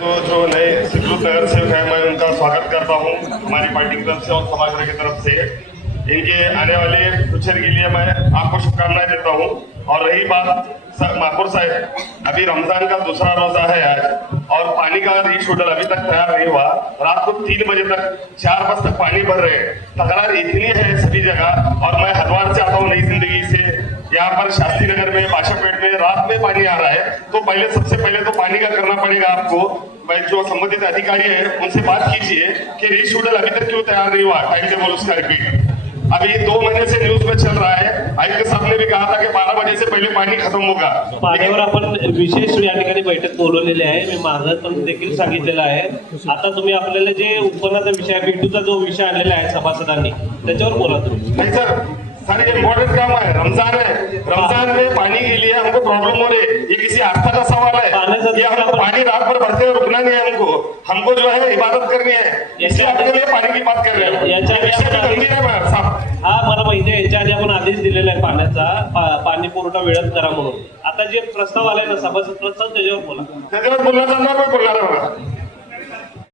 तो जो नए स्वीकृत नगर सेवक है, मैं उनका स्वागत करता हूँ हमारी पार्टी की तरफ से और समाज की तरफ से। इनके आने वाले फ्यूचर के लिए मैं आपको शुभकामनाएं देता हूँ। और रही बात महापौर साहब, अभी रमजान का दूसरा रोजा है आज, और पानी का रीशेड्यूल अभी तक तैयार नहीं हुआ। रात को 3 बजे तक 4 बजे तक पानी भर रहे हैं। तकरार इतनी है सभी जगह, और मैं हरिद्वार से आता हूँ नई जिंदगी से। यहाँ पर शास्त्री नगर में, बाशापेट में रात में पानी आ रहा है। तो पहले सबसे पहले तो पानी का करना पड़ेगा आपको। भाई जो संबंधित अधिकारी है उनसे बात कीजिए कि रीशेड्यूल अभी तक क्यों तैयार नहीं हुआ, टाइम टेबल उसका रिपीट। अभी 2 महीने से न्यूज में चल रहा है। आयुक्त साहब ने भी कहा था कि 12 बजे से पहले पाणी खत्म होगा। पाण्यावर आपण विशेष या ठिकाणी बैठक बोलवलेली आहे। मी माझं पण देखील सांगितलेलं आहे। आता तुम्ही आपल्याला जे उत्पन्नाचा विषय, बिंदूचा जो विषय आणलेला आहे सभासदांनी, त्याच्यावर बोला तुम्ही। नहीं सर, सारे इम्पोर्टेंट काम है। रमजान है, रमजान में पानी के लिए हमको प्रॉब्लम हो रही है। ये किसी आस्था का सवाल है। ये हमको पानी रात भर भरते हुए रुकना नहीं है। हमको जो है इबादत करनी है, इसलिए अपने लिए पानी की बात कर रहे हैं। हा, मला माहिती आहे। याच्या आधी आपण आदेश दिलेला आहे पाण्याचा, पाणी पुरवठा वेळेत करा म्हणून। आता जे प्रस्ताव आलाय ना सभासद प्रस्ताव, त्याच्यावर बोला। त्याच्यावर बोलण्याचा बोलणार आहे बघा।